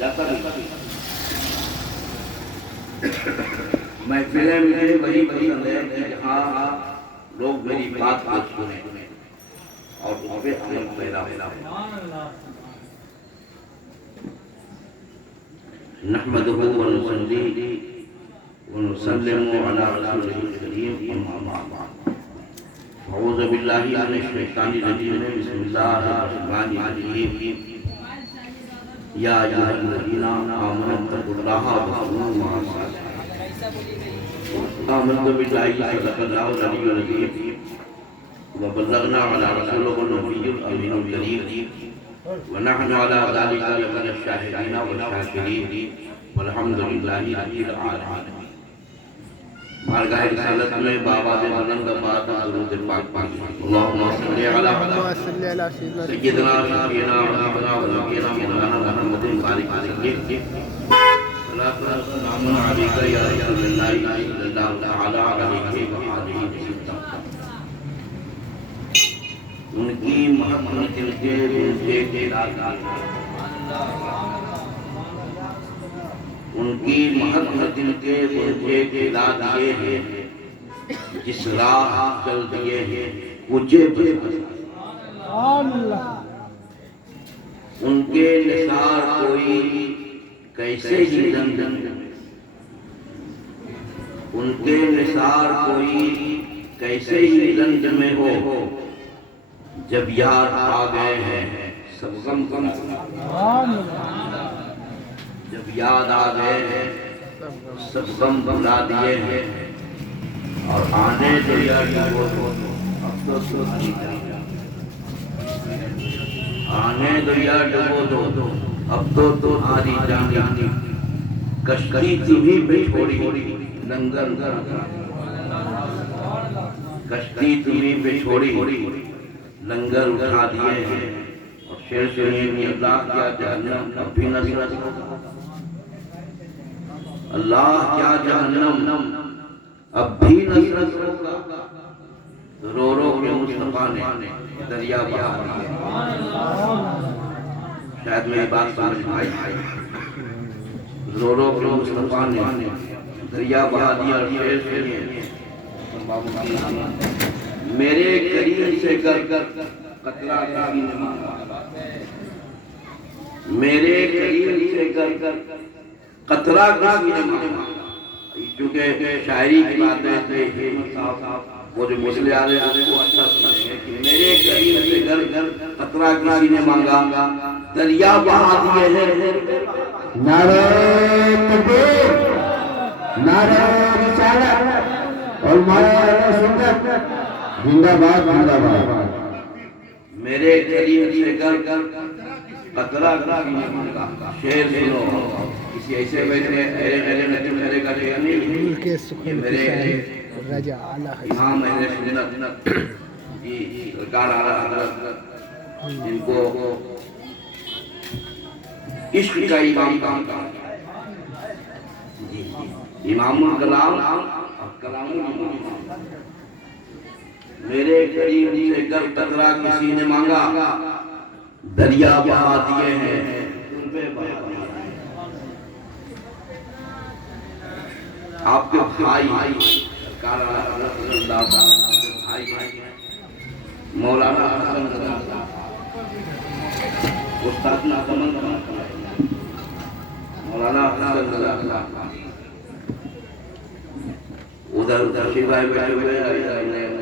جاتا نہیں۔ محفلیں مجھے وہی پسند ہے کہ جہاں لوگ میری بات کو سنیں اور اس پہ عمل پیدا ہو۔ نحمدہ ونصلی ونسلم علی رسولہ الکریم، اما بعد۔ اعوذ باللہ من الشیطان الرجیم، بسم اللہ الرحمن الرحیم۔ یا ایھا الذین آمنوا اتقوا اللہ وکونوا مع الصادقین۔ آمنت باللہ صدق اللہ العلی العظیم وبلغنا علی رسولہ النبی الامین الکریم ونحن علی ذلک لمن الشاہدین والشاکرین والحمد للہ رب العالمین۔ بارگاہ رسالت میں بابا دے بلند بات درود پاک پاک اللہم صلی علی سیدنا شفیعنا ونبینا ونبینا مولانا محمد بارک علیہ صلاۃ و سلام علیک یا رسول اللہ صلی اللہ تعالی علیہ وآلہ وسلم۔ ان کی محبت کے روزے کے راز، ان کی محبت کے روزے کے راز یہ ہے، جس راہ چل دیے ہیں مجھے ان کے نثار کوئی کیسے ہی لندن، ان کے نثار کوئی کیسے ہی لندن میں ہو، جب یار آ گئے ہیں سب غم غم، جب یاد آ گئے ہیں سب غم بھلا دیے ہیں، اور آنے دو یار وہ اب تو آنے دو یار وہ اب تو تمہاری جانی، کشتی تمہیں پہ چھوڑی لنگر، کشتی تمہیں پہ چھوڑی لنگر اٹھا دیے ہیں، اور شیر سنیے کہ اللہ کیا جہنم اب بھی نصرت ہوگا، اللہ کیا جہنم اب بھی نصرت ہوگا، رو رو کے مصطفیٰ نے دریا بہا دیا۔ شاید میری بات سمجھ میں آئی، رو رو کے مصطفیٰ نے دریا بہا دیا۔ اور شیر سنیے میرے کریم سے گر قطرہ کسی نے مانگا، میرے کریم سے گر قطرہ کسی نے مانگا۔ چونکہ شاعری کی بات ہے وہ جو مسئلے آ رہے ہیں وہ اچھا سمجھیں گے کہ میرے کریم سے گر قطرہ کسی نے مانگا، دریا بہا دیے ہیں۔ نعرہ تکبیر، نعرہ رسالت، علماء سنت زندہ باد، زندہ باد۔ میرے کریم سے گر قطرہ کسی نے مانگا۔ شعر سنو، کسی ایسے بیٹھے اہل نجم میرے کا شعر نہیں، یہ میرے امام اہل سنت جی سرکار اعلیٰ حضرت، جن کو عشق کا امام کہا، امام الکلام اور کلام الامام۔ میرے کریم سے گر قطرہ کسی نے مانگا، دریا بہا دیے ہیں ان پہ بہا دیے۔ آپ کے بھائی سرکار اعلیٰ حضرت صلی اللہ علیہ وسلم کے بھائی مولانا حسن رضا صاحب، استاد ناظمن مولانا حسن رضا صاحب ادھر تشریف لائے بیٹھے ہوئے ہیں۔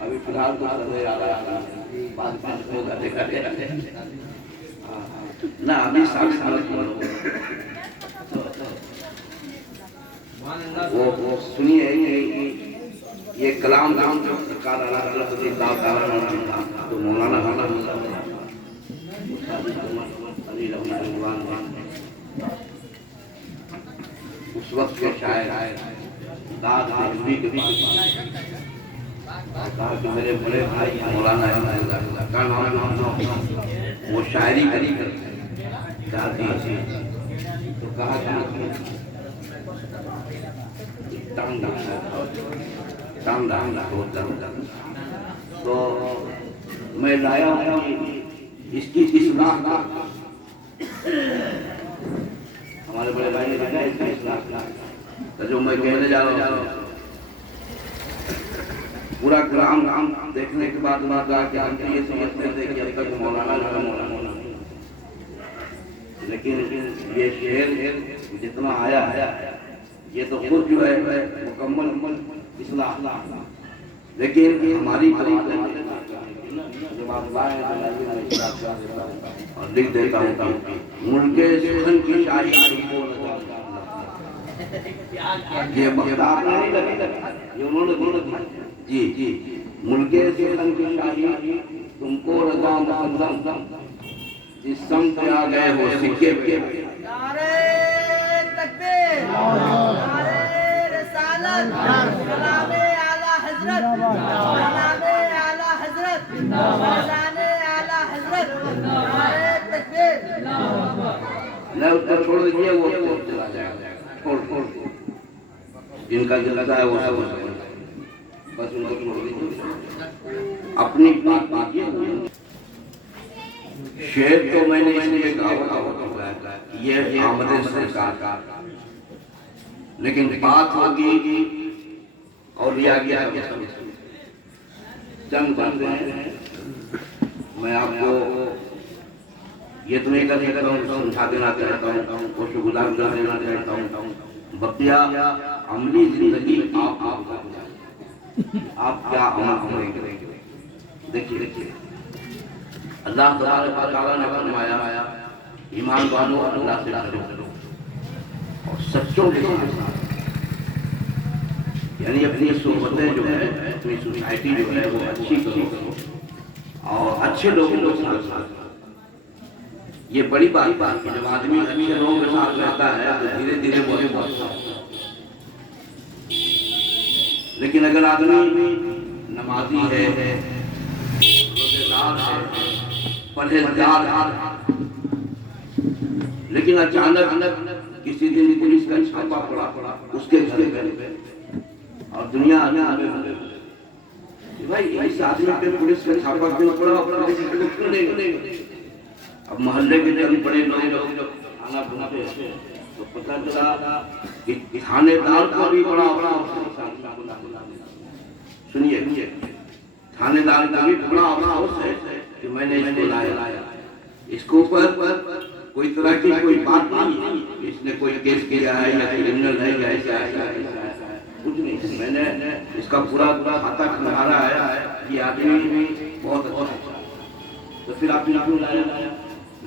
ابھی فی الحال تو نظر آ رہا ہے بات ہوگا دیکھا نہ ابھی سال وہ سنیے یہ کلام جو سرکار اعلیٰ حضرت صلی اللہ تعالیٰ عنہ تو مولانا حسن علی رحمۃ اس وقت کے شاعر داد حضوری کے پاس کہا کہ میرے بڑے بھائی مولانا کا نام وہ شاعری کری کرتے تو کہا کہ تو میں لایا ہوں اس کی اصلاح ہمارے بڑے بھائی نے کہا اس کا اصلاح تو جو میں کہنے جا رہا ہوں پورا کلام دیکھنے کے بعد انہوں نے کہا کہ ہم یہ سمجھتے تھے کہ اب تک مولانا مولانا لیکن یہ شعر جتنا آیا ہے یہ تو خود جو ہے مکمل اصلاح لیکن ہماری اور لکھ دیتا ہوں ملک سخن کی شاہی یہ مختار نہیں لگے یہ انہوں نے بولا جی جی ملک سخن کی شاہی تم کو رضا مسلم اس سمت آ گئے ہو سکے پہ نعرہ تکبیر نعرہ رسالت سلام اعلی حضرت سلام اعلی حضرت سلام اعلی حضرت نعرہ تکبیر نہ اس کو چھوڑ دیجیے وہ چلا جائے گا چھوڑ جن کا جلتا ہے وہ سب بس ان کو چھوڑ دیجیے اپنی بات بات شعر تو میں نے اس لیے کہا یہ آمد سرکار لیکن بات ہوگی اولیاء کی چند بندے ہیں میں آپ کو یہ تو نہیں کہتا ہوں سمجھا دینا چاہتا ہوں خوش گزار دینا چاہتا ہوں بقیہ عملی زندگی آپ کیا عمل کریں گے دیکھیے اللہ تعالیٰ نے فرمایا ایمان والو اللہ سے ڈرو اور سچوں کے ساتھ یعنی اپنی صحبتیں جو ہے اپنی سوسائٹی جو ہے وہ اچھی کرو اور اچھے لوگوں کے ساتھ یہ بڑی بات کہ جب آدمی اچھے لوگوں کے ساتھ رہتا ہے تو دھیرے دھیرے وہ بڑھتا ہے لیکن اگر آدمی نمازی ہے روزے دار ہے پرہیزگار لیکن اچانک کسی دن پولیس کا چھاپا پڑا اس کے گھر پہ اور دنیا بھائی اس آدمی پہ پولیس کا چھاپا کیوں پڑا اب محلے کے جب بڑے لوگ کھانا بناتے تو پتہ چلا کہ کھانے دار کو بھی بڑا سنیے تھانے دار کا بھی بڑا افسوس ہے کہ میں نے اس کو لایا اس کے اوپر کوئی طرح کی کوئی بات نہیں اس نے کوئی کیس کیا ہے یا کرمنل ہے یا ایسا کچھ نہیں میں نے اس کا پورا کھاتا کھنگارا ہے یہ آدمی بھی بہت اچھا تو پھر آپ نے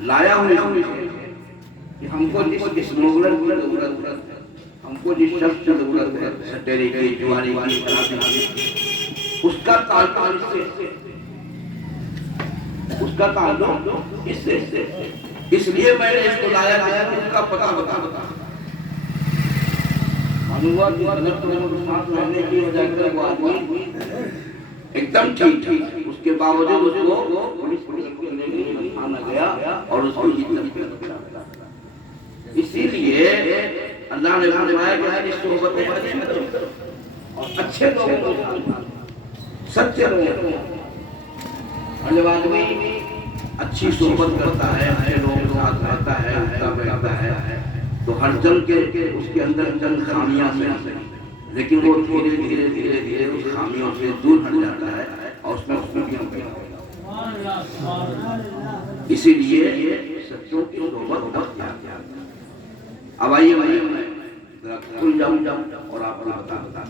لایا ہوں کہ ہم کو جس اسمگلر کی ضرورت ہے ہم کو جس شخص کی ضرورت ہے سٹیری کی جواری کی اس کا تعلق اس کا تعلق اس سے اس لیے میں نے اس کو لایا کہ اس کا پتہ بتا ہوا کہ حضرت کے ساتھ رہنے کی وجہ سے وہ آدمی ایک دم ٹھیک اس کے باوجود اس کو پولیس کے لے کے آنا گیا اور اس کو اسی لیے اللہ نے فرمایا کہ اس صحبت میں اچھی کرو اور اچھے لوگوں کو سچے لوگوں اور جب آدمی اچھی صحبت کرتا ہے اچھے لوگوں کے ساتھ رہتا ہے اٹھتا بیٹھتا ہے تو ہر چل کے اس کے اندر چند خامیاں سے لیکن وہ دھیرے دھیرے دھیرے دھیرے اس خامیوں سے دور ہٹ جاتا ہے اور اس میں خوبیاں پیدا اسی لیے سچوں کی صحبت بہت یاد ہے اب آئیے میں کھل جاؤں اور آپ کو بتا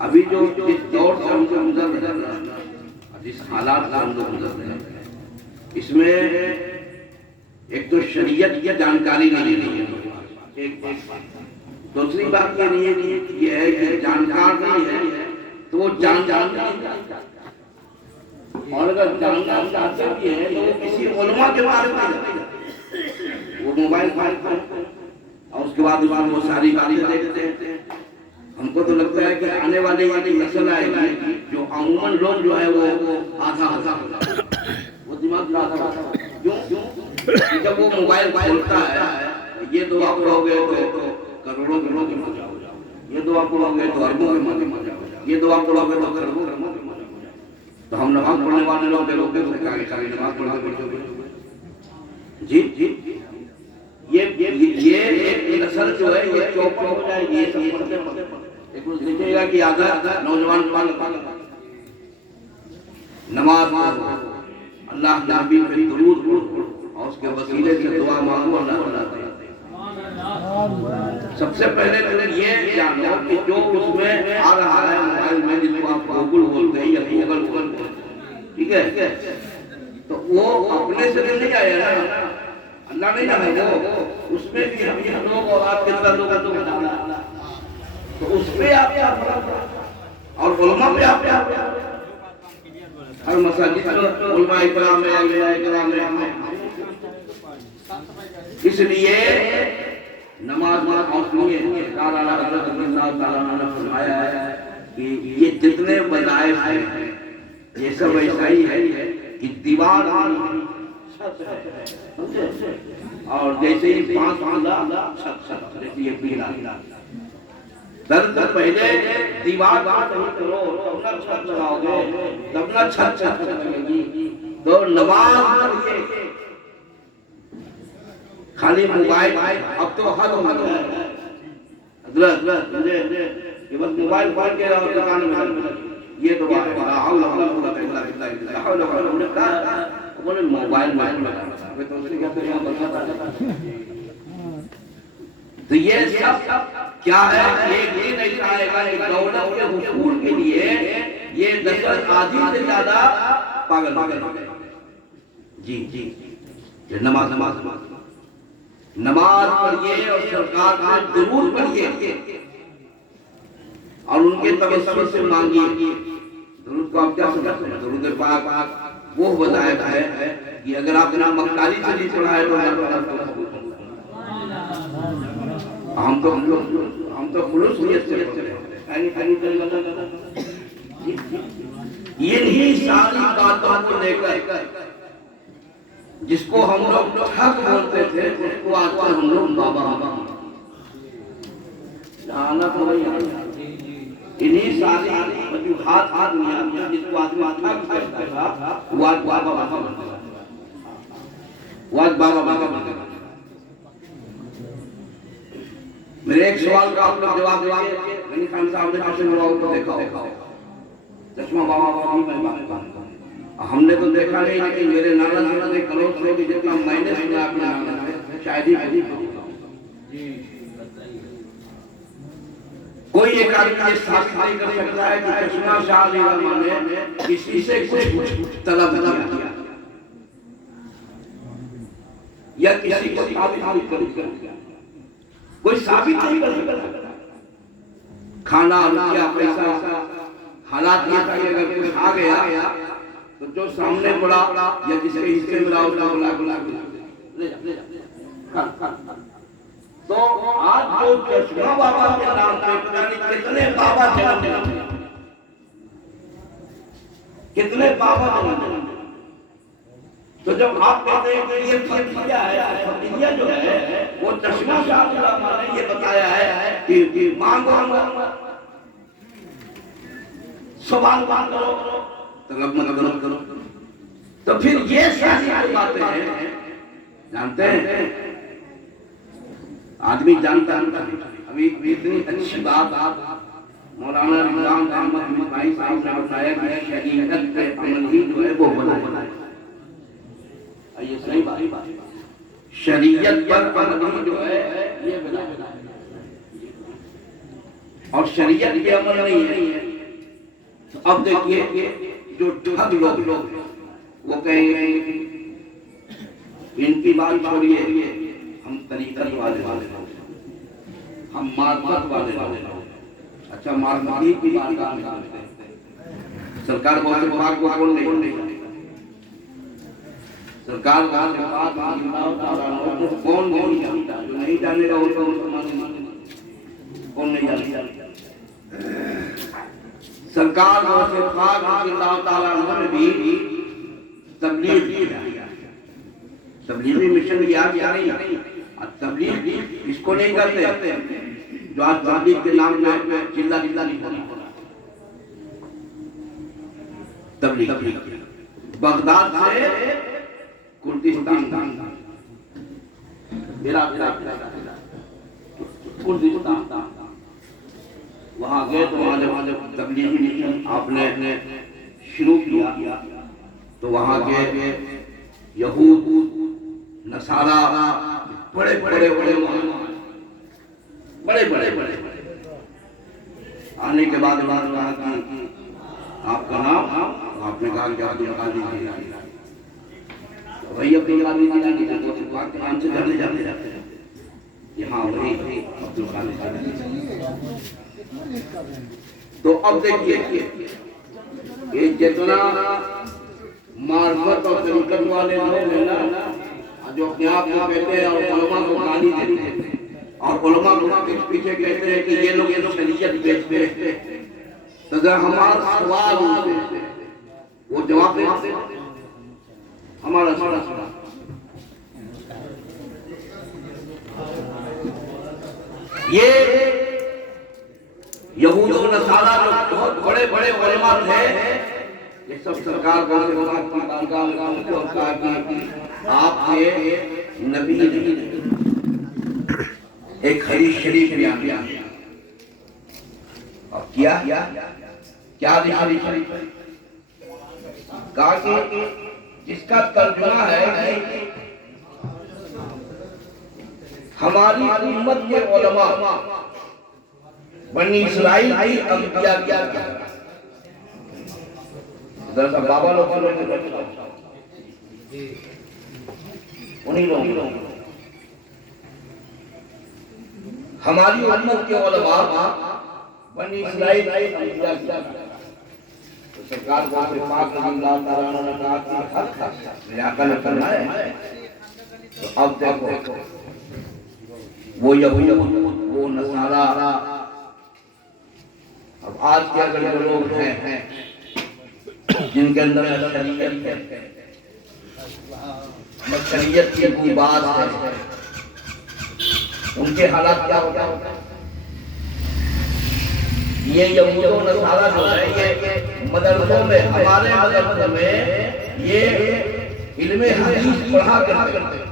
ابھی جو جس دور سے ہم سے گزر رہے ہیں جس حالات سے ہم سے گزر رہے ہیں اس میں ایک تو شریعت کی جانکاری نہیں ہے دوسری بات یہ ہے کہ جانکار نہیں ہے تو وہ جانتا اور اگر جاننا چاہتے بھی ہیں تو وہ کسی علماء کے پاس نہیں وہ موبائل اور اس کے بعد وہ ساری باتیں دیکھتے ہیں ہم کو تو لگتا ہے کہ آنے والی نسل آئے گی جو عموماً لوگ جو ہے وہ آدھا وہ دماغ آدھا کیوں جب وہ موبائل کھولتا ہے یہ دعا پڑھو گے تو کروڑوں گھروں کے مزہ ہو جاؤ یہ دعا پڑھو گے تو اربوں کے مزہ ہو جاؤ یہ دعا پڑھو گے تو کروڑوں کے مزہ ہو جاؤ تو ہم نماز پڑھنے والے لوگ نماز پڑھنے جی یہ ایک نسل جو ہے یہ چوپڑ ہو جائے گی، یہ سب پڑھتے پڑھتے ایک روز دیکھے گا کہ آدھا نوجوان نماز اللہ کے نبی پہ درود پڑھو اور اس کے وسیلے سے دعا مانگو، اللہ بناتے ہیں۔ سب سے پہلے تو یہ جانو کہ جو اس میں آ رہا ہے موبائل میں جس کو آپ گوگل بولتے ہیں یا گوگل بولتے ہیں، ٹھیک ہے، تو وہ اپنے سے نہیں آیا نا، اللہ نہیں جانے وہ اس میں بھی ہم لوگ اور آپ کتنا لوگ تو بتانا، تو اس پہ آپ کیا اور علماء پہ آپ کیا ہر مساجد میں علماء اکرام ہے، اولیاء اکرام ہے، اس لیے نماز اور سنیے تعالیٰ حضرت اللہ تعالیٰ نے فرمایا ہے کہ یہ جتنے وظائف ہیں یہ سب ایسا ہی ہے کہ دیوار اور جیسے ہی پانچ جیسے یہ پیلا در پہلے دیوار کرو تب نہ چھت لگاؤ گے، تب نہ چھت لگے گی، تو نماز پڑھیے، خالی موبائل اب تو حد ہو گیا ہے حضرت یہ بس موبائل پڑھ کے اور دکان میں یہ دعا ہے لا حول ولا قوت الا باللہ، لا حول ولا قوت الا باللہ، موبائل تو یہ سب کیا ہے، یہ نہیں چاہے گا کہ دولت کے حصول کے لیے یہ نسل آدھی سے زیادہ پاگل ہو گئے۔ جی نماز پڑھیے اور سرکار کا درود پڑھیے اور ان کے توسل سے مانگیے۔ درود کو آپ کیا سمجھتے ہیں؟ درود پاک وہ وظائف ہے کہ اگر آپ نے مکاری سے نہیں پڑھا ہے تو ہم تو خلوص نیت سے پڑھتے ہیں۔ انہی ساری باتوں کو لے کر جس کو ہم لوگ حق بولتے تھے اس کو آج کل ہم لوگ بابا جانا تو نہیں آتا، انہی ساری وجوہات دنیا میں جس کو آدمی حق کہتا تھا وہ آج بابا بنتے ہیں، وہ آج بابا بنتے ہیں۔ میرے ایک سوال کا آپ لوگ جواب دیجیے، غنی خان صاحب نے چشمہ بابا کو دیکھا ہو، چشمہ بابا کی میں بات کرتا ہوں، ہم نے تو دیکھا نہیں، لیکن میرے نانا سے نے کروڑ سے بھی جتنا میں نے سنا اپنے نانا سے شاید ہی کوئی ایک آدمی یہ ثابت نہیں کر سکتا ہے کہ چشمہ شاہ علی رحمٰن نے کسی سے کچھ طلب کیا یا کسی کو ثابت کر کوئی ثابت نہیں کر سکتا۔ کھانا روپیہ پیسہ حالات یہ تھا کہ اگر کچھ آ گیا تو جو سامنے پڑا یا جس کے حصے ملا ہوتا بلا تو آج جو چشمہ بابا کے نام پہ پتہ نہیں کتنے بابا جنم کتنے بابا جنم، تو جب آپ کہتے ہیں کہ یہ فتیہ ہے، فتیہ جو ہے وہ چشمہ شاہ علی رحمٰن نے یہ بتایا ہے کہ مانگو سوال کرو طلب مت کرو، تو پھر یہ ساری باتیں ہیں جانتے ہیں آدمی جانتا ہے۔ ابھی اتنی اچھی بات مولانا رضوان احمد مصباحی صاحب نے بتایا کہ شریعت پہ عمل ہی جو ہے وہ بنا یہ صحیح بات، شریعت پر عمل جو ہے یہ بنا اور شریعت پہ عمل نہیں ہے۔ اب دیکھیے جو ٹھگ لوگ وہ کہیں گے ان کی بات چھوڑیے، ہم طریقت والے ہم معرفت والے اچھا معرفتی کی بارگاہ میں آتے ہیں۔ سرکار بہت سے پاک کو کون نہیں، سرکار بہت سے پاک کون نہیں جانتا، جو نہیں جانے گا وہ تو کون نہیں جانتا۔ سرکار بہت سے پاک اللہ تعالیٰ نے بھی تبلیغ کیا، تبلیغی مشن کیا نہیں، تبلیغ اس کو نہیں کرتے جو آج تبلیغ کے نام میں چلا نہیں ہونا۔ تبلیغ بغداد سے کردستان میرا کردستان وہاں گئے تو وہاں جب تبلیغی مشن آپ نے شروع کیا تو وہاں کے یہود نصارہ بڑے آنے کے بعد کہا کہ آپ کا نام، آپ نے کہا کہ عبدالقادر جیلانی، وہی عبدالقادر جیلانی پاکستان سے جانے جاتے یہاں وہی عبدالقادر جیلانی۔ تو اب دیکھیے یہ جتنا معرفت اور طریقت والے لوگ ہیں نا جو اپنے آپ کو کہتے ہیں اور علماء کو گالی دیتے ہیں اور علماء کو پیچھے کہتے ہیں کہ یہ لوگ شریعت بیچتے ہیں، تو ذرا ہمارا سوال ہوتے ہیں وہ جواب دیتے ہیں ہمارا سوال۔ یہ یہود و نصارہ جو بہت بڑے علماء تھے یہ سب سرکار کو کہا کہ آپ کے نبی ایک حدیث شریف بیان کیا اور کیا حدیث شریف کہا کہ جس کا ترجمہ ہے ہماری امت کے علماء بنی اسرائیل کی انبیاء کیا دراصل بابا لوگ انہی لوگ ہماری امت کے علماء بنی اسرائیل کی انبیاء کیا تو سرکار کو پاک رضی اللہ تعالیٰ عنہ نے کہا کہ حق میرے آقا نے فرمایا ہے۔ تو اب دیکھو وہ یہود وہ نصارہ اب آج کے اگر جو لوگ ہیں جن کے اندر شریعت کی کوئی بات ہے ان کے حالات کیا ہوتا ہے؟ یہ یہود و نصارہ جو ہے یہ مدرسوں میں ہمارے مدرسے میں یہ علم حدیث پڑھا کرتے ہیں،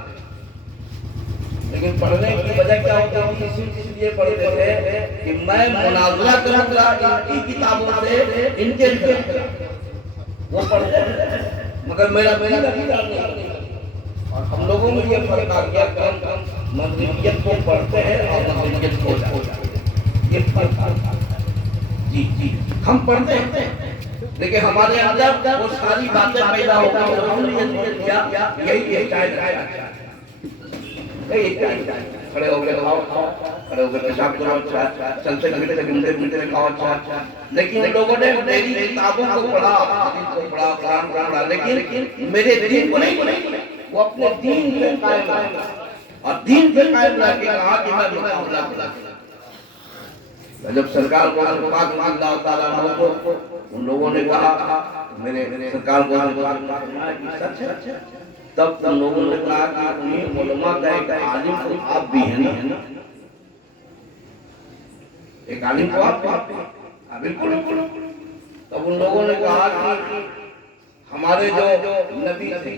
لیکن پڑھنے کی وجہ کیا ہوتا ہے؟ اس لیے پڑھتے تھے کہ میں مناظرہ کروں گا ان کی کتابوں سے ان کے وہ پڑھتے ہیں مگر میرا عقیدہ نہیں۔ اور ہم لوگوں میں یہ فرق آ گیا کہ ہم مذہبیت کو پڑھتے ہیں اور مذہبیت کو جاتے ہیں، یہ فرق آ گیا۔ جی ہم پڑھتے ہیں لیکن ہمارے اندر وہ ساری باتیں پیدا ہو گئی اور ہم نے یہ کیا یہی چاہے کھڑے ہو کے کھاؤ کھڑے ہو کے پیشاب کرو چلتے پھرتے کھاؤ اچھا، لیکن لوگوں نے میری کتابوں کو پڑھا قرآن پڑھا لیکن میرے دین کو نہیں، وہ اپنے دین پہ قائم رہا اور دین پہ قائم رہ کے کہا کہ میں مقابلہ کروں۔ جب سرکار کو پاک اللہ تعالیٰ عنہ کو ان لوگوں نے کہا میرے سرکار کو سچ ہے، تب ان لوگوں نے کہا کہ انہیں علماء کا ایک عالم تو آپ بھی ہیں نا، ایک عالم تو آپ بھی ہیں، بالکل۔ تب ان لوگوں نے کہا کہ ہمارے جو نبی تھے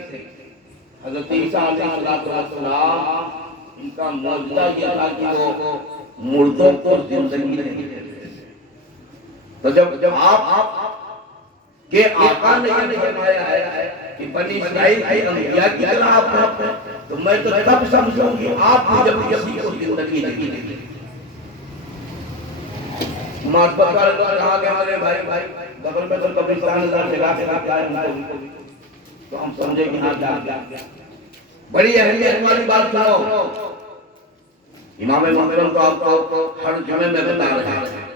حضرت عیسیٰ علیہ السلام ان کا معجزہ یہ تھا کہ وہ مردوں کو زندگی دیتے تھے۔ تو جب آپ کہ آقا نے یہ فرمایا ہے کہ بنی اسرائیل کی انبیاء کی طرح آپ ہیں تو میں تو تب سمجھوں کہ آپ بھی جب کسی کو زندگی دیں گے۔ معرفت والے کو کہا کہ ہمارے بھائی بغل میں تو قبرستان نظر جگہ سے آپ آئے تو ہم سمجھے کہ ہاں کیا بڑی اہمیت والی بات سنو۔ امام محترم تو آپ کو ہر جمعے میں بتا رہے ہیں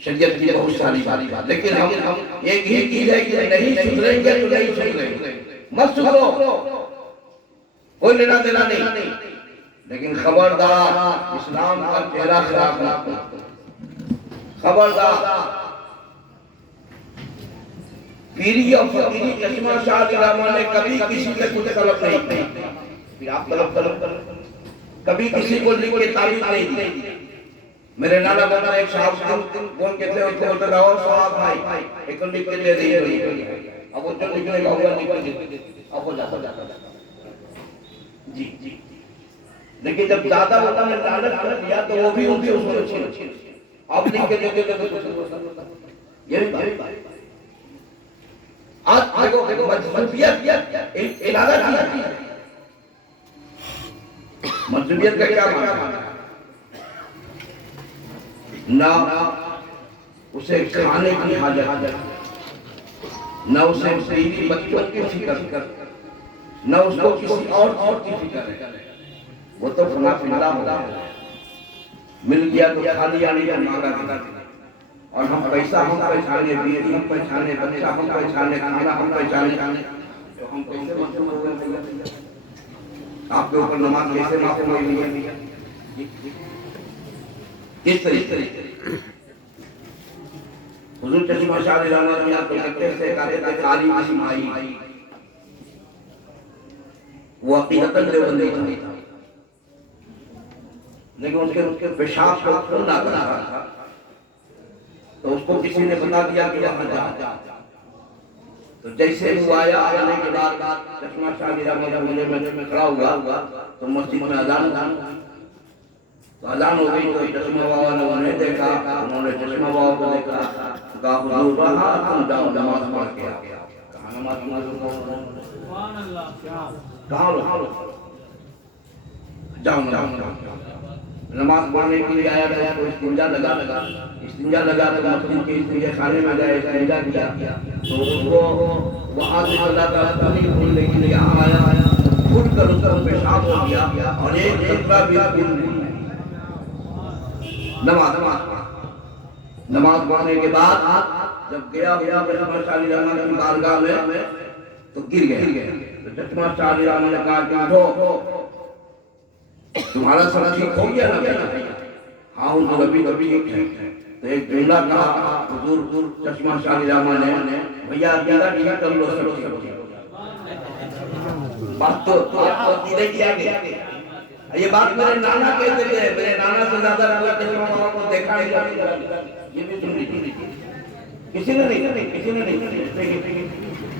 شریعت کی بہت ساری بات، لیکن ہم ایک ہی چیز ہے کہ نہیں سدھریں گے تو نہیں سدھریں گے، مت سدھرو کوئی لینا دینا نہیں، لیکن خبردار اسلام کا چہرہ خراب نہ کرو، خبردار۔ پیری اور فقیری چشمہ شاہ علامہ نے کبھی کسی سے کچھ طلب نہیں کی، پھر آپ طلب کبھی کسی کو لکھ کے تعبیر نہیں دی۔ میرے نانا دادا ایک صاحب بول کے تھے اس کو بولتے رہو صاحب بھائی ایک کو لکھ کے دے دی، اب وہ جو لکھنے کا ہوگا لکھ کے اب وہ جاتا جی لیکن جب زیادہ ہوتا نے لالچ کر دیا تو وہ بھی ان سے اس کو چھین اب لکھ کے دیتے تھے یہی بات آج دیکھو مذہبیت ارادہ کی مذہبیت کا کیا معنی ہے؟ نہ اسے کھانے کی حاجت، نہ اسے بیوی بچوں کی فکر، نہ اس کو کسی اور کی فکر ہے، وہ تو فنا فلا ہوتا ہے، مل گیا تو کھا لیا نہیں تو مانگا گیا، اور ہم پیسہ ہم پہچانے، بیوی ہم پہچانے، بچہ ہم پہچانے، کھانا ہم پہچانے، تو ہم کیسے معصوم ہو گئے؟ آپ کے اوپر نماز کیسے معصوم ہوئی ہے؟ کس طریقے حضور چشمہ شاہ رحمۃ اللہ تو کہتے سے کہتے تھے قاری اسماعیل وہ عقیدتاً دیوبندی تھا، لیکن اس کے پیشاب کو خون آ رہا تھا تو اس کو کسی نے بتا دیا کہ وہاں جا، تو جیسے وہ آیا آنے کے بعد چشمہ شاہ رحمۃ اللہ میں کھڑا ہوا تو مسجد میں اذان تو اذان ہو گئی تو چشمہ بابا نے انہیں دیکھا، انہوں نے چشمہ بابا کو دیکھا، کہا حضور وہاں تم جاؤ نماز پڑھ کے آؤ، کہاں نماز سبحان اللہ کہاں جاؤ نماز پڑھنے کے لیے آیا گیا تو استنجا لگا تو مسجد کے استنجا خانے میں گئے، استنجا کیا تو اس کو وہاں سے اللہ تعالیٰ پانی کھولنے کے لیے آیا، کھل کر اس کا پیشاب ہو گیا اور ایک قطرہ بھی نماز پڑھنے کے بعد جب گیا چشمہ شاہ رحمۃ اللہ کی بارگاہ میں تو گر گئے، تو چشمہ شاہ رحمۃ اللہ نے کہا کہ اٹھو تمہارا سب ٹھیک ہو گیا نا؟ ہاں حضور ابھی ٹھیک ہے، تو ایک جملہ کہا حضور چشمہ شاہ رحمۃ اللہ نے بھیا اکیلا ٹھیک کر لو سب بات تو عقیدے کی آگے یہ بات میرے نانا کہتے تھے، میرے نانا سے زیادہ چشمہ بابا کو دیکھا یہ بھی سن لیجیے، کسی نے نہیں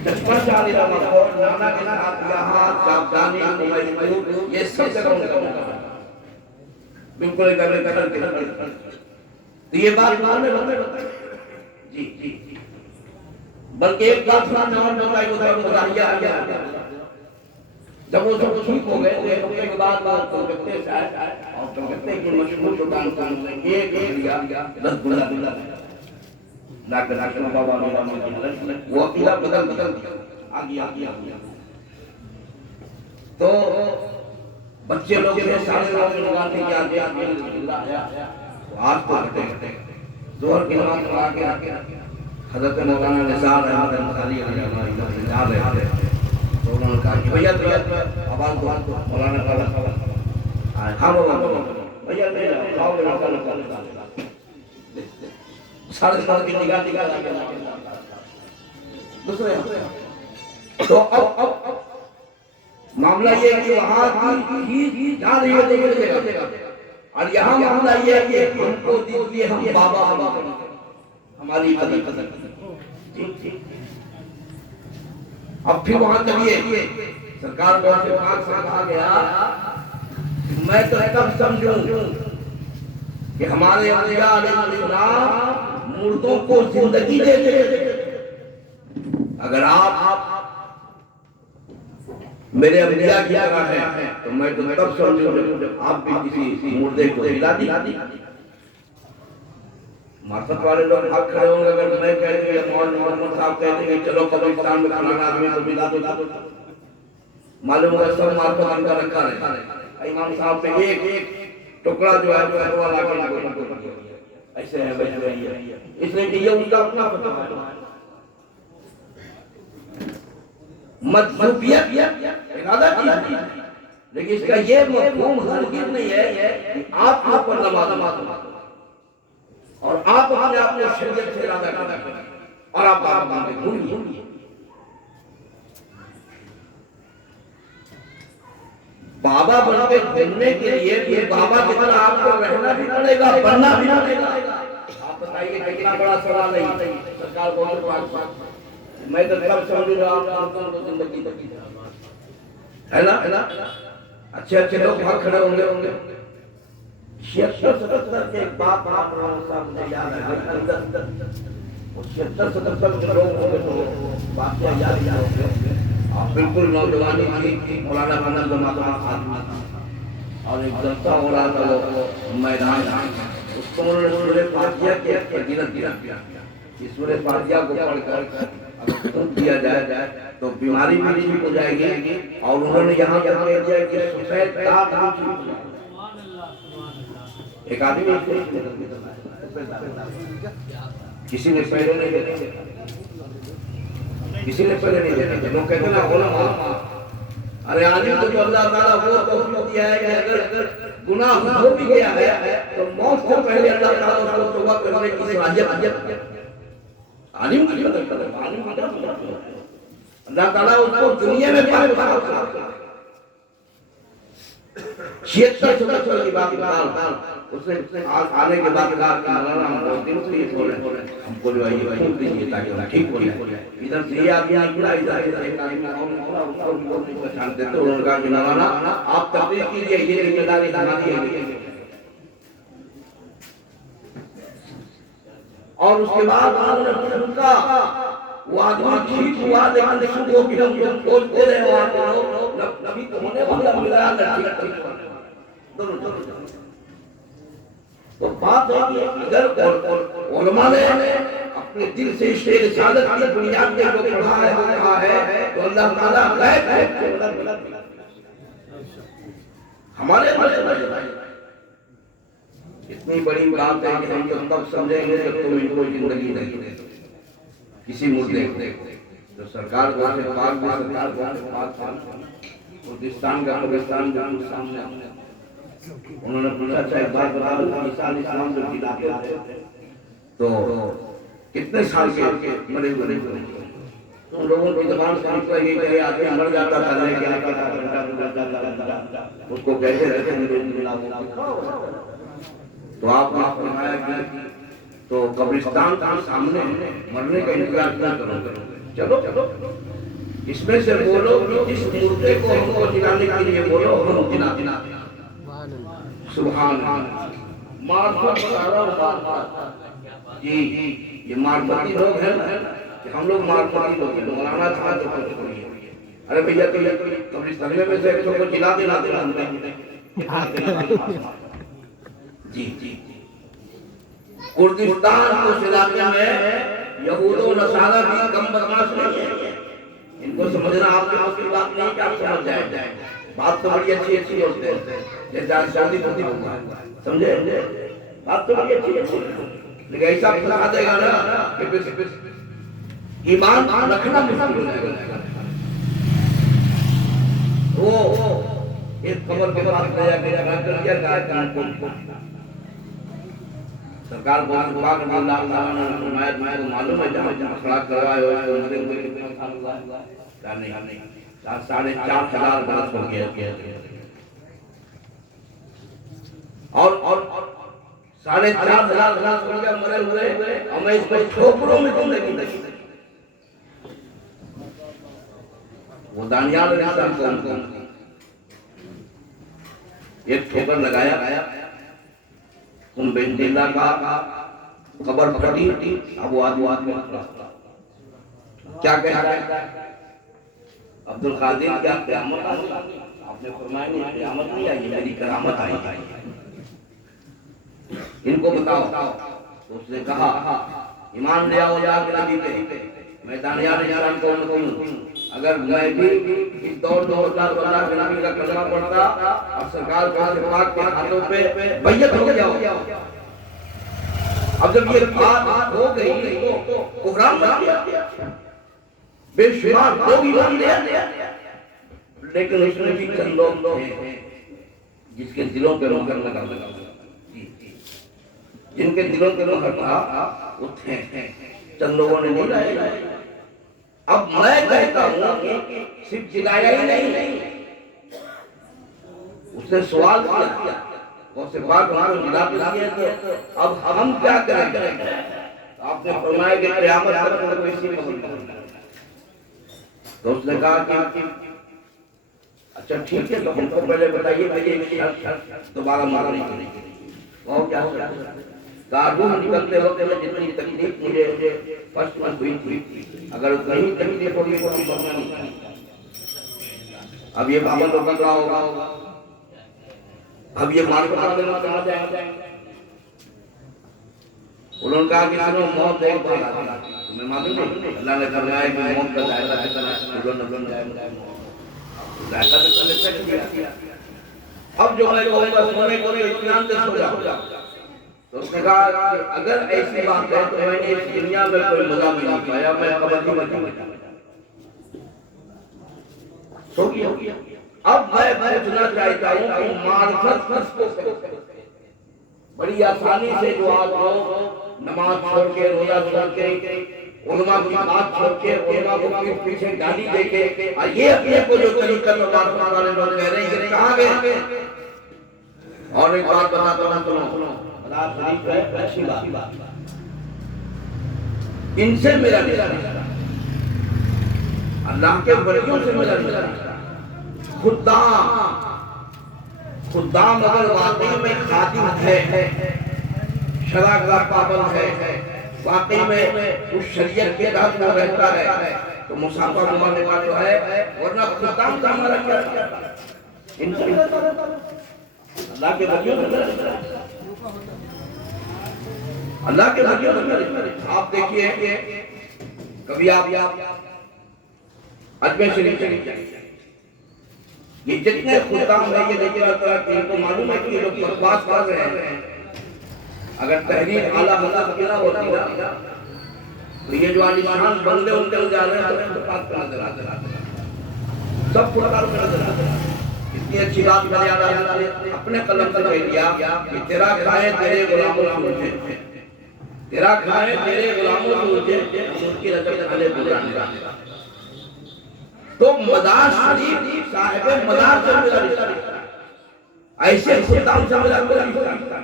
چشمہ شاہ رحمۃ کو نانا کے ساتھ یہاں جاپانی یہ سب جگہ بالکل کر تو یہ بات جی بلکہ ایک بات بتائی جب وہ سب ٹھیک ہو گئے تو ایک ہفتے کے بعد کلکتے سے آئے اور کلکتے کی مشہور دکان سے ایک رسگلہ بابا وہ عقیدہ بدل دیا تو بچے لوگ سارے لوگ آتے کہ آج تو ہٹے زہر کی نماز پڑھا کے حضرت مولانا نثار احمد انصاری جا رہے تھے تو انہوں نے کہا کہ بھیا آواز کو مولانا کھا بھیا سارے سال کی نگاہ دوسرے تو اب معاملہ یہ ہے کہ وہاں کی جا رہی ہے اور یہاں معاملہ یہ ہے کہ ہم کو دیکھئے ہم بابا ہماری قدر اب پھر وہاں چلیے سرکار کو سے پاک سے کہا گیا میں تو کب سمجھوں کہ ہمارے انبیاء علیہ السلام مردوں کو زندگی دیتے، اگر آپ میرے انبیاء کی طرح ہیں تو میں تو تب سمجھوں جب آپ بھی کسی مردے کو زندہ دی معرفت والے لوگ حق کھڑے ہوں گے اگر میں کہتے ہیں محمد صاحب کہتے ہیں چلو قبرستان میں فلانا آدمی کو ملا دو معلوم ہوگا سب معرفت ان کا رکھا رہے امام صاحب پہ ایک ٹکڑا جو ہے وہ لا کے ایسے ہے ویسے ہے اس لیے کہ یہ ان کا اپنا فتویٰ ہے مذہبیت ارادہ کی لیکن اس کا یہ مفہوم ہرگز نہیں ہے کہ آپ کے اوپر نماز اور آپ اپنے آپ کو شریعت سے ارادہ کریں اور آپ بات بھولیے بابا بن کے گھومنے کے لیے یہ بابا کی طرح آپ کو رہنا بھی پڑے گا بننا بھی پڑے گا آپ بتائیے کتنا بڑا سوال ہے سرکار بہت پاک میں تو سب سمجھ رہا ہوں آپ کو زندگی ہے نا اچھے اچھے لوگ وہاں کھڑے ہوں گے 76-77 کے ایک بات آپ صاحب مجھے یاد ہے 76-77 کے لوگ ہوں گے تو واقعہ یاد ہوں گے آپ بالکل نوجوانی تھی مولانا محمد زمان اور ایک جلسہ ہو رہا تھا وہ میدان اس کو انہوں نے سورہ فاتحہ کی فضیلت کیا کہ سورہ فاتحہ کو پڑھ کر اگر خود دیا جائے تو بیماری بھی ٹھیک ہو جائے گی اور انہوں نے یہاں تک کہہ دیا کہ سفید داغ بھی ٹھیک ہو جائے گا ایک آدمی کسی نے پہلے نہیں دیتے کسی نے پہلے نہیں دیتے لوگ کہتے ہیں نا علماء ارے آدمی تو جو اللہ تعالیٰ وہ توفیق دیا ہے کہ اگر گناہ ہو بھی گیا ہے تو موت سے پہلے اللہ تعالیٰ اس کو توبہ کرنے کی صلاحیت عالم کی مدد کرے اللہ تعالیٰ اس کو دنیا میں پاک کرے 76 کی بات اس نے آنے کے بعد کہا کہ مولانا ہم بہت دن سے یہ بول رہے ہیں ہم کو جو ہے یہ چھوٹ دیجیے تاکہ ہم ٹھیک ہو جائے ادھر سے یہ آدمی ملا ادھر ایک آدمی نہیں پہچانتے تھے انہوں نے کہا کہ مولانا آپ تقریر کیجیے یہ ذمہ داری ہماری ہے اور اس کے بعد انہوں نے پوچھا وہ آدمی ٹھیک ہوا لیکن دیکھو کہ ہم جو بولتے رہے وہاں نبی تو ہونے والا ملا ٹھیک دونوں تو بات ہے کہ اگر علماء نے اپنے دل سے شعر رسالت کی بنیاد پہ جو پڑھا ہے وہ کہا ہے تو اللہ تعالیٰ غیب ہے ہمارے اتنی بڑی بات ہے کہ ہم تو تب سمجھیں گے جب تم ان کو زندگی نہیں دے کسی مردے کو جو سرکار کو سے پاک میں سرکار کو سے پاک کردستان کا قبرستان جو سامنے انہوں نے پوچھا چاہے بات بتا عیسیٰ علیہ السلام جو جلاتے تھے تو کتنے سال کے مرے ہوئے ان لوگوں کی زبان سے نکلا یہ کہ آدمی مر جاتا تھا لے کے آتا تھا اس کو کہتے رہتے تو آپ نے فرمایا کہ تو قبرستان کے سامنے مرنے کا انتظار نہ کرو چلو اس میں سے بولو کہ جس مردے کو ہم کو جلانے کے لیے بولو ہم جلا سبحان معرفت جی یہ معرفتی لوگ ہیں کہ ہم لوگ معرفتی لوگ ہیں مولانا تھا جو کچھ ہوئی ہے ارے بھیا تو یہ قبرستان میں سے ایک کو جلا جی کردستان اس علاقے میں یہود و نصارہ بھی کم بدماش نہیں ہے ان کو سمجھنا آپ کے پاس کی بات نہیں کہ آپ سمجھ جائیں بات تو بڑی اچھی ہوتے ہیں جیسے شادی ہوتی ہوگا سمجھے بات تو بڑی اچھی لیکن ایسا پھلا دے گا نا کہ ایمان رکھنا مشکل ہو جائے گا وہ ایک قبر کے پاس گیا کہ جگہ کر دیا کہا کہ سرکار بہت پاک اللہ تعالیٰ نے فرمایا میں تو معلوم ہے جہاں کھڑا کروایا ہو مدد ہوئے کتنا سال ہوا ہے نہیں 4,500 برس ہو گیا اور 4,500 برس ہو گیا مرے ہوئے ہمیں اس کو چھوپڑوں میں زندگی نہیں وہ دانیال علیہ السلام کو ایک ٹھوکر لگایا تم بنت اللہ کا قبر پھٹی اب وہ آدمی کیا کہہ رہا ہے عبد القادر کیا قیامت آئی آپ نے فرمایا نہیں قیامت نہیں آئی میری کرامت آئی ان کو بتاؤ اس نے کہا ایمان لے آؤ اللہ کے نبی پہ میں دانیال علیہ السلام کو ہوں اگر میں بھی اس دوڑتا تو اللہ کے نبی کا کلمہ پڑھتا اور سرکار کو پاک کے ہاتھوں پہ بیعت ہو گیا اب جب یہ بات ہو گئی تو پروگرام بن گیا بے شمار لوگ ایمان لے آتے لیکن اس میں بھی چند لوگ ہیں جس کے دلوں پہ مہر لگا جن کے دلوں پہ مہر تھا وہ تھے چند لوگوں نے نہیں لائے اب میں کہتا ہوں کہ صرف جلایا ہی نہیں اس نے سوال کیا وہ سے پاک ہمارے جلا کے دیا تو اب ہم کیا کریں گے آپ نے فرمایا کہ قیامت تک کوئی اسی قبول کرنا تو اس نے کہا کہ اچھا ٹھیک ہے، تو ہم کو پہلے بتائیے کہ یہ شرط دوبارہ مارا نہیں کریں. وہ کیا کارڈوں نکلتے ہوتے میں جتنی تکلیف مجھے فرسٹ منتھ ہوئی تھی، اگر کہیں تکلیف ہوگی تو ہم بڑھنا نہیں. اب یہ بابا تو بن رہا ہوگا، اب یہ مار پکڑ دینا کہاں جائیں. انہوں نے کہا کہ سنو موت ایک بار آتی ہے، تمہیں معلوم نہیں اللہ نے فرمایا ہے کہ موت کا ذائقہ کتنا ہے. ذائقہ تو پہلے چکھ لیا. اب جو میں کہوں گا سونے کو اطمینان سے سو جاؤ. تو اس نے کہا کہ اگر ایسی بات ہے تو میں نے اس دنیا میں کوئی مزہ نہیں پایا، میں قبر ہی میں سو گیا. اب میں پوچھنا چاہتا ہوں کہ معرفت کس کو بڑی آسانی سے جو آپ لوگ نماز چھوڑ کے روزہ چھوڑ کے علماء کی بات چھوڑ کے علماء کو پیٹ پیچھے گالی دے کے یہ اپنے کو جو طریقہ اللہ والے لوگ کہہ رہے ہیں کہ کہاں گئے. اور ایک بات بتاتا ہوں سنو، بڑا شریف ہے، اچھی بات، ان سے میرا رشتہ، اللہ کے ولیوں سے میرا رشتہ. خدام اگر واقعی میں خادم ہے، شرع کا پابند ہے، واقعی میں اس شریعت کے تحت وہ رہتا ہے تو مسافہ ممانے کا تو ہے، ورنہ خدام کا ہمارا کیا اللہ کے ولیوں سے اللہ کے ولیوں سے. آپ دیکھیے کہ کبھی آپ اجمیر شریف چلیے، یہ جتنے خدام ہیں یہ دیکھ رہا تھا کہ ان کو معلوم ہے کہ یہ لوگ بکواس کر رہے ہیں. اگر تحریر اعلیٰ حضرت کی نہ ہوتی نا تو یہ جو عالیشان بندے ان کے جا رہے ہیں تو بات پہ نظر آتے سب خدام پہ نظر آتے. اتنی اچھی بات میں یاد آ اپنے قلم پر کہہ دیا کہ تیرا کھائے تیرے غلاموں سے اونچے، تیرا کھائے تیرے غلاموں سے اونچے، ان کی رجب علیہ بزرگان. تو مدار شریف صاحب مدار سے میرا رشتہ، ایسے خدام سے میرا کوئی رشتہ نہیں.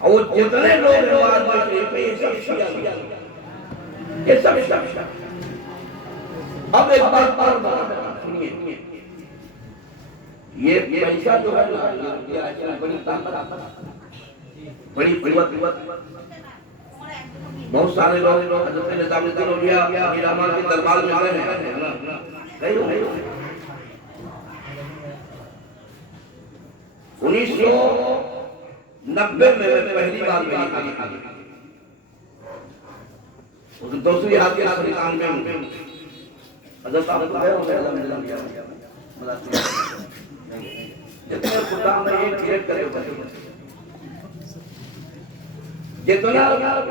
اور جتنے لوگ نواز شریف یہ سب شیعہ، یہ سب شیعہ. اب ایک بات سنیے، یہ پیسہ جو ہے بڑی طاقت، بڑی قوت. بہت سارے لوگ حضرت نظام الدین اولیاء امیر امان کے دربار میں گئے ہیں. 1990 میں پہلی بار میں دوسری ہاتھ کے افغانستان میں حضرت صاحب گئے جتنے خدام میں یہ کریٹ کرے جتنا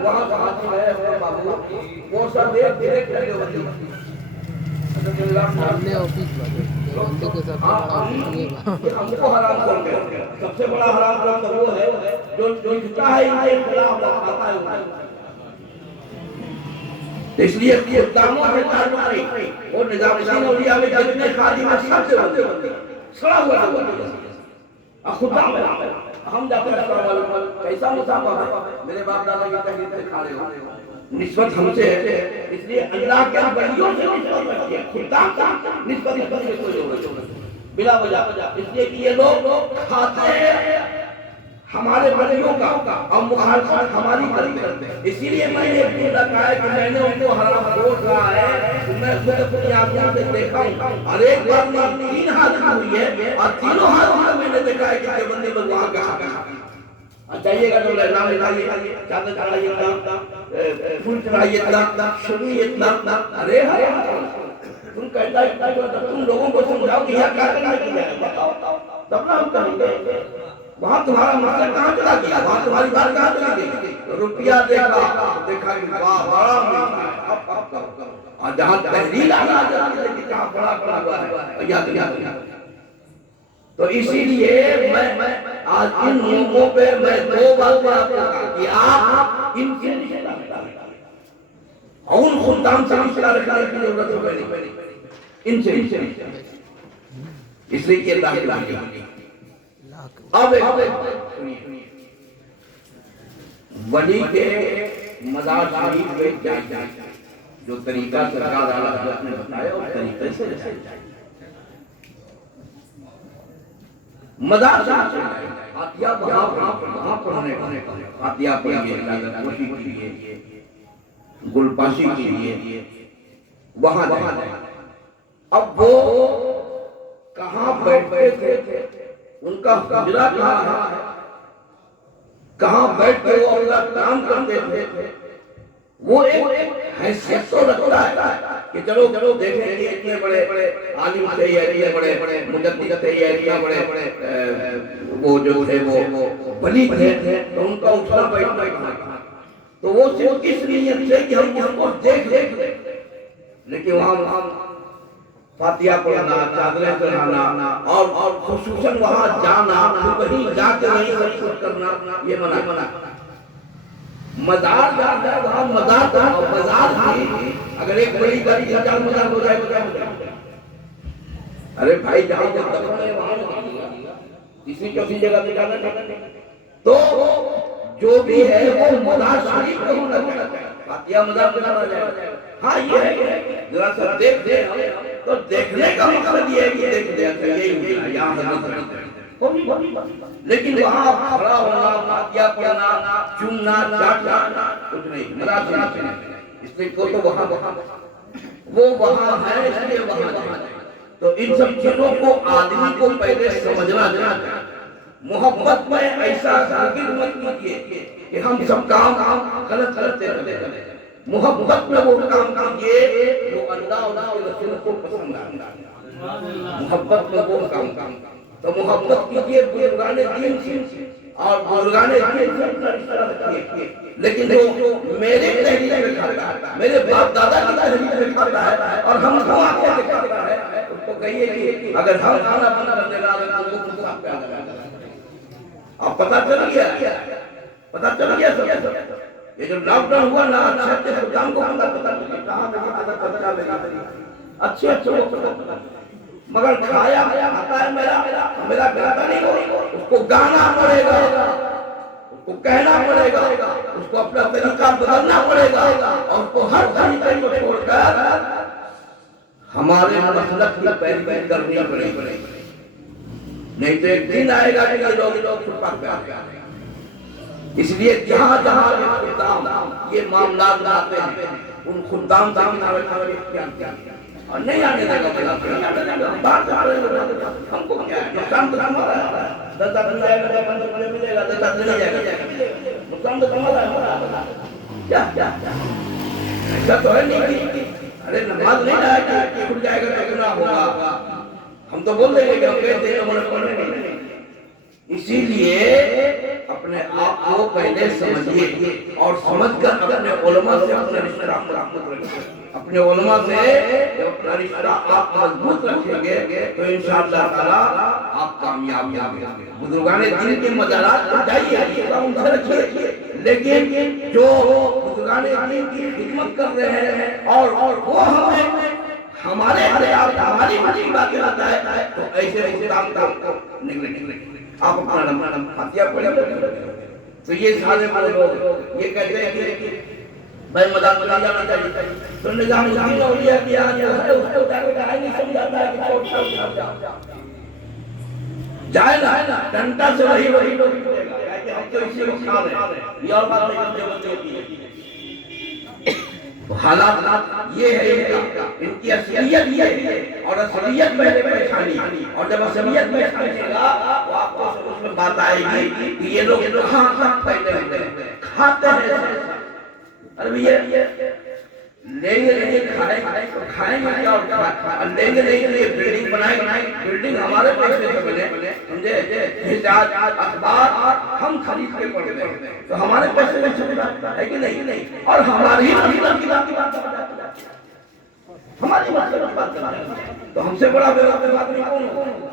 وہاں جو ہے بابو وہ سب ایک کریٹ کرے ہوتے ہیں. ہم کو حرام کر کے سب سے بڑا حرام کام تو وہ ہے جو جھوٹا ہے ان کے خلاف آتا ہے. اس لیے خداموں سے تعلق نہیں. اور نظام الدین اولیاء میں جتنے خادم ہیں سب سے بڑے سڑا ہوا خدام ہے. ہم جاتے ہیں السلام علیکم کیسا مسافہ ہے، میرے باپ دادا کی تحریر سے کھڑے ہو، نسبت ہم سے ہے. اس لیے اللہ کے ولیوں سے نسبت رکھتے ہیں، خدا کا نسبت سے کوئی بلا وجہ. اس لیے کہ یہ لوگ کھاتے ہیں ہمارے ولیوں کا اور مخالفت ہماری کرتے ہیں. اسی لیے میں نے یہ کہا ہے کہ میں نے ان کو حرام روک رہا ہے. میں خود اپنی آنکھوں سے دیکھا ہوں اور ایک بار میں 3 ہاتھ ہوئی ہے اور تینوں ہاتھ میں نے دیکھا ہے کہ بندے لوگ وہاں کہاں چاہیے گا تو نام لائیے چادر چڑھائیے اتنا پھول چڑھائیے اتنا سنیے اتنا. ارے تم کہتا ہے تم لوگوں کو سمجھاؤ کہ یہاں کیا کرنا ہے بتاؤ تب نہ ہم کہیں گے. وہاں تمہارا مسئلہ کہاں چلا گیا، وہاں تمہاری بات کہاں چلا گئی. روپیہ دیکھا کہ واہ بڑا اور جہاں تحریر آنا جاتی ہے کہ کہاں بڑا ہوا ہے یاد. تو اسی لیے میں آج ان ملکوں پہ میں 2 باتیں آپ کو کہا کہ آپ ان سے اور ان خدام سے رشتہ رکھنے کی ضرورت ہے ان سے. اس لیے کہ اللہ کے اب ولی کے مزار شریف پہ جائیں جو طریقہ سرکار اعلیٰ حضرت نے بتایا اس طریقے سے مدرسہ فاتحہ وہاں پڑھنے فاتحہ پڑھیے کوشش کیجیے گل پاشی کیجیے وہاں جائیں. اب وہ کہاں بیٹھتے تھے ان کا حجرہ کہاں ہے کہاں بیٹھ کے وہ اپنا کام کرتے تھے وہ ایک حیثیت تو رکھتا ہے کہ چلو دیکھیں گے اتنے بڑے عالم تھے یا اتنے بڑے مجدد تھے یا اتنے بڑے وہ جو تھے وہ ولی تھے تو ان کا اٹھنا بیٹھنا تھا تو وہ صرف اس نیت سے کہ ہم اس کو دیکھ لیکن وہاں فاتحہ پڑھنا چادریں چڑھانا اور خصوصاً وہاں جانا پھر کہیں جا کے نہیں سب کچھ کرنا یہ منع مزار جانا وہاں مزار تھی اگر ایک بڑی گاڑی کا مزار ہو جائے ارے بھائی جہاں دفن ہے وہاں تیسری چوتھی جگہ پہ جانا تو جو بھی ہے وہ مزار شریف کا ہونا چاہیے فاتحہ مزار پہ جانا جائے ہاں یہ ہے ذرا سا دیکھ دے تو دیکھنے کا مقصد یہ ہے کہ دیکھ دے اچھا یہی ہوگا یہاں حضرت لیکن وہاں کھڑا ہونا فاتحہ پڑھنا چومنا چاٹنا کچھ نہیں مدرسہ نہیں اس لیے کو تو وہاں ہے اس لیے وہاں جائیں تو ان سب چیزوں کو آدمی کو پہلے سمجھنا چاہیے محبت میں ایسا ہرگز مت کیجیے کہ ہم سب کام غلط کرتے رہتے محبت میں وہ کام کیجیے جو اللہ اور رسول کو پسند آتا محبت میں وہ کام تو محبت کیجیے بزرگان دین سے اور بزرگان دین سے اپنا رشتہ رکھیے لیکن جو میرے تحریر میں کھاتا ہے میرے باپ دادا کی تحریر میں کھاتا ہے اور ہم کھوا کے کھاتا ہے اس کو کہیے کہ اگر ہم کھانا بنے گا تو آپ پہ آ جائے گا اب پتہ چل گیا سب یہ جو لاک ڈاؤن ہوا نا اچھے سلطان کو پتہ اچھے مگر کھایا آتا ہے میرا گاتا نہیں ہو اس کو گانا پڑے گا اس کو کہنا پڑے گا اس کو اپنا طریقہ بدلنا پڑے گا اور اس کو ہر طریقے کو چھوڑ کر ہمارے مسلک کی پیروی کرنی پڑے گی نہیں تو ایک دن آئے گا کہ لوگ چھپا پہ آ گئے اس لیے جہاں خدام یہ معاملات آتے ہیں ان خدام اور نہیں آنے دے گا بات ہم کو کیا ہے نقصان تو ہمارا ہے 10 دن جائے گا 15 دن ملے گا 10 دن نہیں جائے گا نقصان تو ہمارا ہے کیا ایسا تو ہے نہیں ارے نماز نہیں آئے گا کہ کھل جائے گا تو گناہ ہوگا ہم تو بول دیں گے کہ ہم کہتے ہیں ہمارے پڑھنے نہیں اسی لیے اپنے آپ کو پہلے سمجھیے اور سمجھ کر اپنے علماء سے اپنا رشتہ مضبوط رکھیے اپنے علماء سے جب اپنا رشتہ آپ مضبوط رکھیں گے تو انشاءاللہ تعالی آپ کامیاب ہوں گے بزرگان دین کے مزارات پر جائیے ان سے رکھیے لیکن جو بزرگان دین کی خدمت کر رہے ہیں اور وہ ہمارے ہماری باتیں آتا ہے تو ایسے کام کو نکلے آپ اپنا فاتحہ پڑھیں تو یہ سارے لوگ یہ کہتے ہیں کہ بھائی مدار میں جانا چاہیے تو نظام الدین اولیاء کیا نہیں سمجھاتا ہے کہ جائے نا ڈنڈا سے وہی لوگ کہتے ہیں ہم تو اسی کو کھا رہے ہیں یہ اور بات نہیں کرتے حالات یہ ہے ان کی اصلیت یہ ہے اور اصلیت پہلے پہچانی اور جب اصلیت پہچانے گا تو آپ کو سمجھ میں بات آئے گی کہ یہ لوگ کہاں پہلے ہوتے ہیں کھاتے ہیں ارے یہ لیں گے کھائیں گے کیا اور لیں گے بلڈنگ بنائیں بلڈنگ ہمارے پیسے سے بنے سمجھے اخبار ہم خرید کے پڑھتے ہیں تو ہمارے پیسے میں چلتا ہے کہ نہیں اور ہماری ہماری بات کرنا تو ہم سے بڑا بات نہیں کون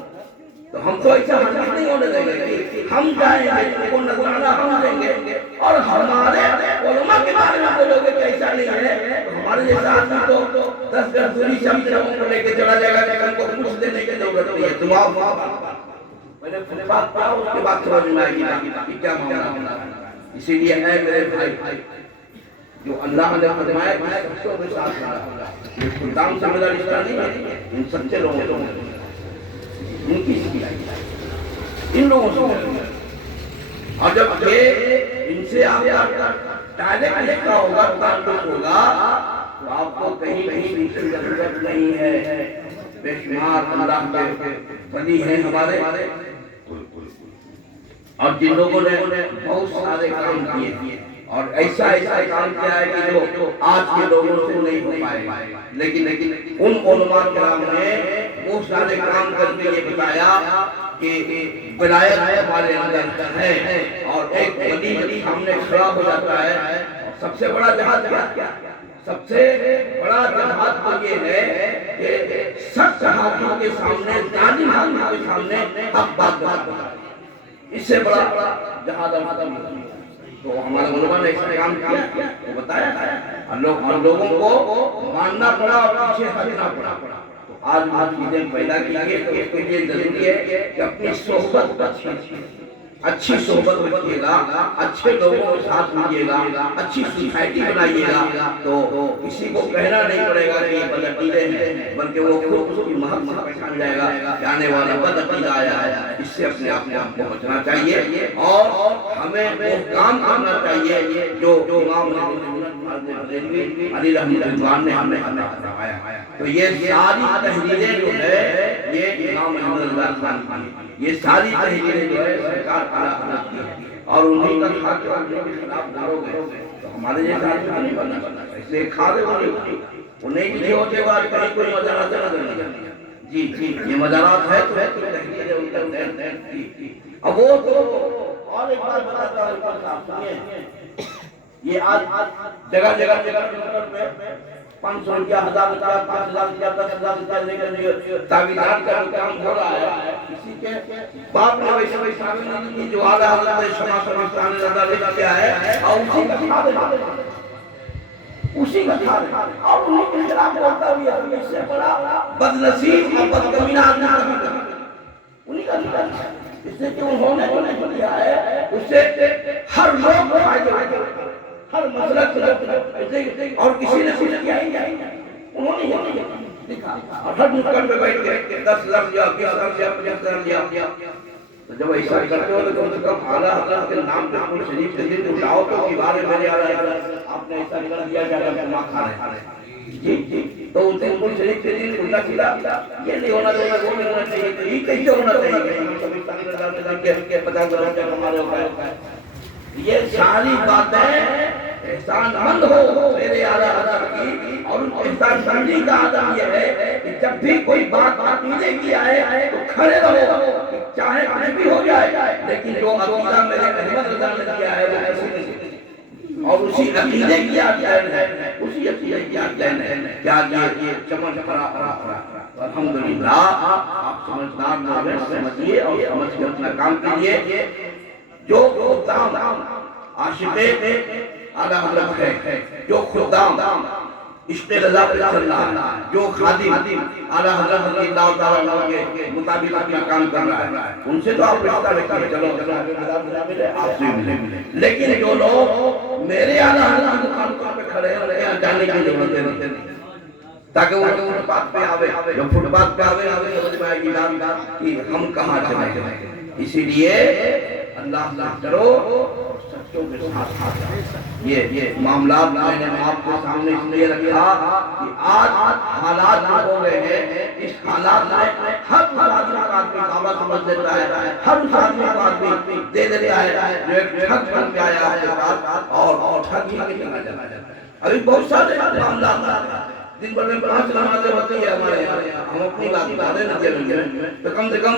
تو ہم تو ایسا حرکت نہیں ہونے دیں گے ہم جائیں گے ان کو نظرانہ ہم دیں گے اور ہمارے علماء کے بارے میں بولو گے کہ ایسا نہیں ہے تو ہمارے جیسا آدمی تو 10 گھر دوری شب کو لے کے چلا جائے گا کہ ہم کو کچھ دینے کی ضرورت نہیں ہے دعا میں نے بات پڑھا اس کے بعد سمجھ میں آئے گی کہ کیا معاملہ ہے اسی لیے اے میرے بھائی جو اللہ نے فرمایا کہ سب سے ساتھ رہا یہ خدام سے میرا رشتہ نہیں ہے ان سچے لوگوں ان کی ان لوگوں سے اور جب یہ ان سے آپ کا ڈائریکٹ لکھا ہوگا تعلق ہوگا تو آپ کو کہیں کہیں کی ضرورت نہیں ہے. بے شمار اللہ کے ولی ہیں ہمارے اور جن لوگوں نے بہت سارے کام کیے اور ایسا کام کیا ہے کہ جو آج کے لوگوں سے نہیں ہو پائے. لیکن ان علماء کرام نے وہ سارے کام کر کے یہ بتایا کہ ولایت ہمارے اندر ہے اور ایک ولی جب سامنے کھڑا ہو جاتا ہے. سب سے بڑا جہاد کیا؟ سب سے بڑا جہاد تو یہ ہے کہ سب صحابیوں کے سامنے ظالم حاکم کے سامنے حق بات بتا. اس سے بڑا جہاد تو ہمارے علماء نے اس کام کیا وہ بتایا ہم لوگوں کو ماننا پڑا اور پیچھے ہٹنا پڑا. آج چیزیں پیدا کیجیے تو اس کے لیے ضروری ہے کہ اپنی صحبت اچھی صحبت رکھیے گا, اچھے لوگوں کے ساتھ رہیے گا, اچھی سوسائٹی بنائیے گا تو کسی کو کہنا نہیں پڑے گا کہ یہ بدعقیدے ہیں, بلکہ وہ خود اس کی محض پہچان جائے گا کہ آنے والا بدعقیدہ آیا ہے. اس سے اپنے آپ کو بچنا چاہیے اور ہمیں وہ کام کرنا چاہیے جو امام علی رحمۃ اللہ نے ہمیں کروایا. تو یہ ساری تحریریں جو ہے یہ امام احمد رضا خان کی, یہ ساری تحریریں جو ہے سرکار کی ہے اور انہیں کا تھا کہ انہیں کے خلاف دارو گئے تو ہمارے جیسا آدمی نہیں بننا چاہتا. اس لیے کھاڑے انہیں جی ہوتے بعد کہیں کوئی مزارات نہ کرنا. جی یہ مزارات ہے تو تحریریں ان کا اب وہ تو اور ایک بات بتاتا ہوں سنیے. یہ آج جگہ میں 500 روپیہ 1000 روپیہ 5000 روپیہ 10,000 روپیہ لے کر تعویذات کا کام ہو رہا ہے. کسی کے باپ نے ویسے تعویذ کی جو اعلیٰ حضرت شمع سلطان رضا لکھ کیا ہے اور اسی کا کھا دے اور انہیں کے خلاف بولتا بھی ہے. اس سے بڑا بدنصیب اور بدکمینہ آدمی انہیں کا نکل ہے. اس سے کہ انہوں نے جو نہیں کیا ہے اس سے ہر لوگ فائدے ہوتے ہر مسلک اور کسی نے کچھ کیا ہی نہیں. انہوں نے یہ لکھا اور ہر نکل پہ بیٹھ کے 10 لفظ یا 20 لفظ یا 50 لفظ یا تو جب ایسا کرتے ہو تو کم سے کم اعلیٰ حضرت کے نام پہ کوئی شریف شریف اٹھاؤ تو کہ بارے میرے آپ نے ایسا کر دیا کہ اگر ماں کھا رہے ہیں جی تو اسے کوئی شریف شریف الٹا سیدھا یہ نہیں ہونا چاہیے وہ نہیں ہونا چاہیے تو یہ کیسے ہونا چاہیے 50,000 ہمارے ہوتا ہے. یہ ساری باتیں احسان مند ہو میرے اعلیٰ حضرت کی اور ان احسان مندی کا آدم یہ ہے کہ جب بھی کوئی بات عقیدے کی آئے تو کھڑے رہو چاہے کچھ بھی ہو جائے لیکن جو عقیدہ میرے احمد رضا نے کیا ہے وہ ایسے نہیں اور اسی عقیدے کی آدین ہے اسی عقیدے کی آدین ہے کیا یہ چمن پڑا الحمدللہ آپ سمجھدار نام سمجھئے اور سمجھ کے اپنا کام کیجئے. جو خدام عاشق اعلیٰ حضرت ہے, جو خدام عشق رضا پر چل رہا ہے, جو خادم اعلیٰ حضرت رضی اللہ تعالیٰ عنہ کے مطابق اپنا کام کر رہا ہے ان سے تو آپ رشتہ رکھیے چلو آپ سے ملے. لیکن جو لوگ میرے اعلیٰ حضرت کی مخالفت پہ کھڑے ہیں یہاں جانے کی ضرورت نہیں تاکہ وہ فٹ پاتھ پہ آوے. جب فٹ پاتھ پہ آوے سمجھ میں آئے گی کہ ہم کہاں چلے. اسی لیے اللہ کرو سچوں کے ساتھ آ جاؤ. یہ معاملات میں نے آپ کے سامنے اس لیے رکھا کہ آج حالات ہو گئے ہیں. اس حالات میں ہر آدمی کا آدمی بابا سمجھ لیتا ہے, ہر آدمی کا آدمی دے دیتا ہے جو ایک ٹھگ بن کے آیا ہے اور ٹھگ ہی کے چلا جاتا ہے. ابھی بہت سارے معاملات دن بھر میں 5 نمازیں ہوتی ہے ہمارے یہاں. ہم اپنی بات بتا رہے ہیں تو کم سے کم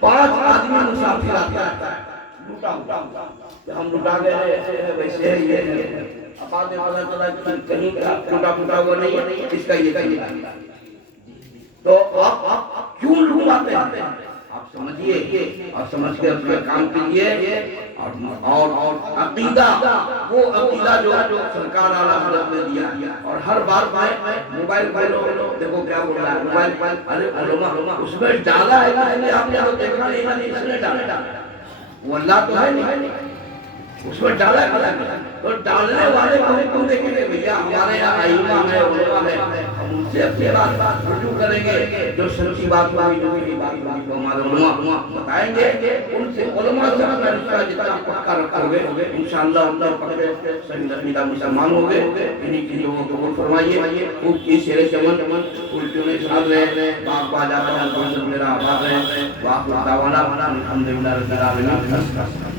5 آدمی مسافر آتا ہے لوٹا ہوتا کہ ہم لوٹا گئے ایسے ہیں ویسے ہیں یہ ہے. اب آدمی پتہ چلا کہ کہیں لوٹا پھوٹا ہوا نہیں ہے اس کا یہ تو آپ کیوں لوٹاتے ہیں آپ سمجھیے اور سمجھ کے اپنا کام کیجیے. اور عقیدہ وہ عقیدہ جو سرکار اعلیٰ حضرت نے دیا اور ہر بار میں موبائل دیکھو کیا بول رہا ہے موبائل ارے علماء اس میں ڈالا ہے کہ آپ نے دیکھا نہیں اس نے ڈالا وہ اللہ تو ہے نہیں اس میں ڈالا تو ڈالنے والے کو ہم دیکھیں گے بھیا ہمارے یہاں ائمہ ہے علماء ہے ہم ان سے اپنی بات رجوع کریں گے جو سچی بات ہوگی جو میری بات ہوگی تو ہمارے علماء بتائیں گے ان سے علماء سے اپنا جتنا پکا رکھو گے انشاءاللہ اللہ پکے صحیح نقیدہ مسلمان ہو گئے انہی کی جو قبول فرمائیے خوب کی شیر چمن الٹیوں نے ساتھ رہے باغ باجا کا جان میرا آباد رہے واقع دعوانا الحمدللہ رب العالمین